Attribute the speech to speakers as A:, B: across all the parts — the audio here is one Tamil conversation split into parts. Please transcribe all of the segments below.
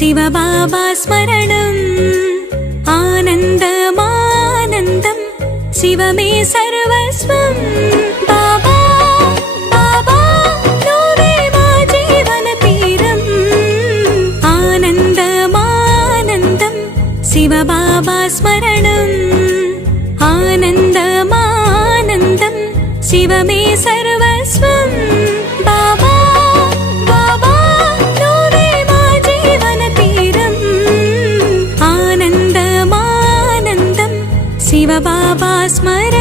A: சிவபாபா ஸ்மரணம். ஆனந்தமானந்தம். சிவமே சர்வஸ்வம். பாபா பாபா நோவே மா ஜீவன தீரம் சிவபாபா ஸ்மரணம். ஆனந்தமானந்தம். சிவமே சர்வஸ்வம். स्मर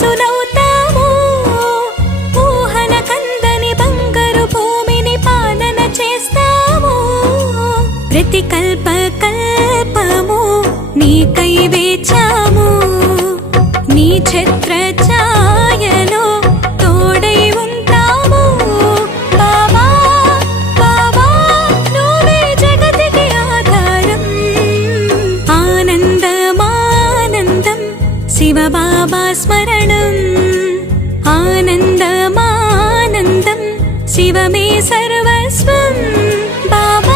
A: వారసులవుతాము ఊహన కందని భూమిని పాలన చేస్తాము. నీకై వేచాము. నీ చిత్ర சிவபாபா ஸ்மரணம். ஆனந்தமானந்தம் சிவமே சர்வஸ்வம். பாபா